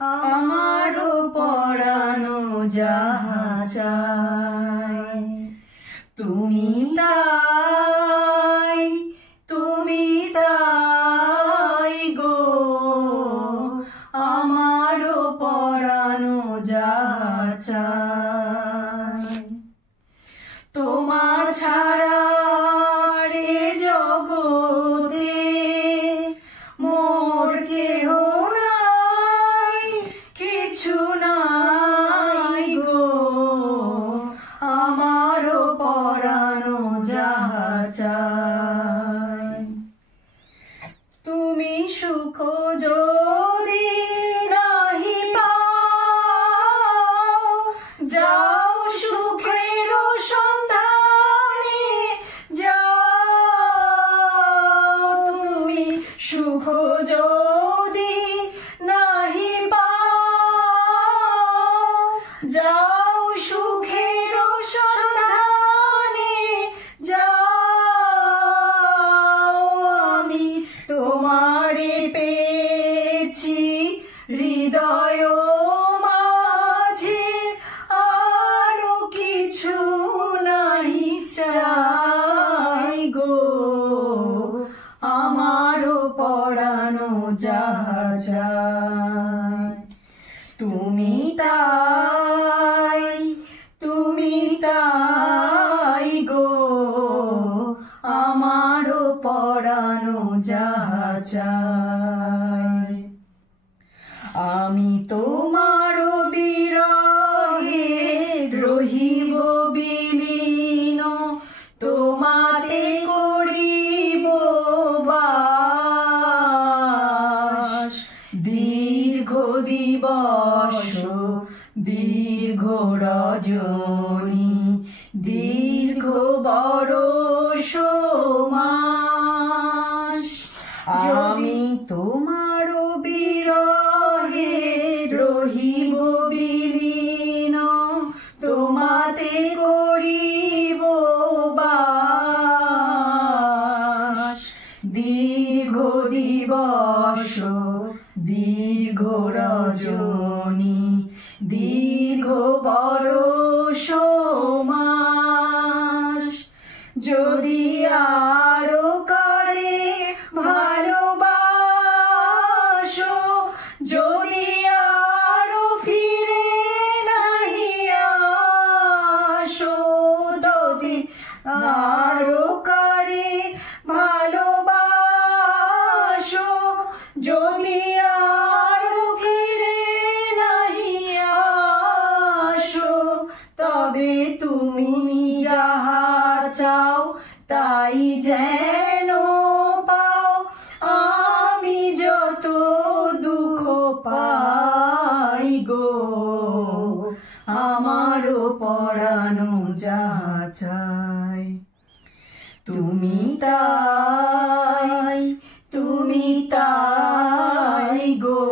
আমারও পরানো যাহা চায়। তুমি তাই, তুমি তাই গো, আমারও পরানো যাহা চায়। তোমা ছাড়া এ জগতে মোর কেহ নাই, কিছু নাই গো, আমারও পরানো যাহা চায়। তুমি সুখ যদি নাহি পাও, যাও সুখের সন্ধানে যাও। তুমি সুখ যদি নাহি পাও, যাও সুখের সন্ধানে যাও। আমি তোমারে পেয়েছি হৃদয় মাঝে, আরো কিছু নাহি চাই গো, আমারও পরানো যাহা চায়। তুমি তাই, তুমি তাই গো, আমারও পরানো যাহা চায়। আমি তোমার বিরহে রহিব বিলীন, তোমাতে করিব বাস। দীর্ঘ দিবস দীর্ঘ রজনী, দীর্ঘ বরষ মাস। আমি তোমার বিরহে রহিব বিলীন, তোমাতে করিব বাস। দীর্ঘ দিবস দীর্ঘ রজনী, দীর্ঘ বরষ মাস। যদি আরো কারে ভালোবাসো, যদি আরো ফিরে নাহি আসো, যদি আরো কারে ভালোবাসো, যদি আরো ফিরে নাহি আসো, তবে তুমি যাহা চাও তাই যেন পাও। আমি যত দুঃখ পাই গো, আমারও পরানো যাহা চায়। তুমি তাই, তুমি তাই গো,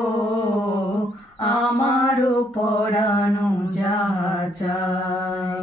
আমারও পরানো যাহা চায়।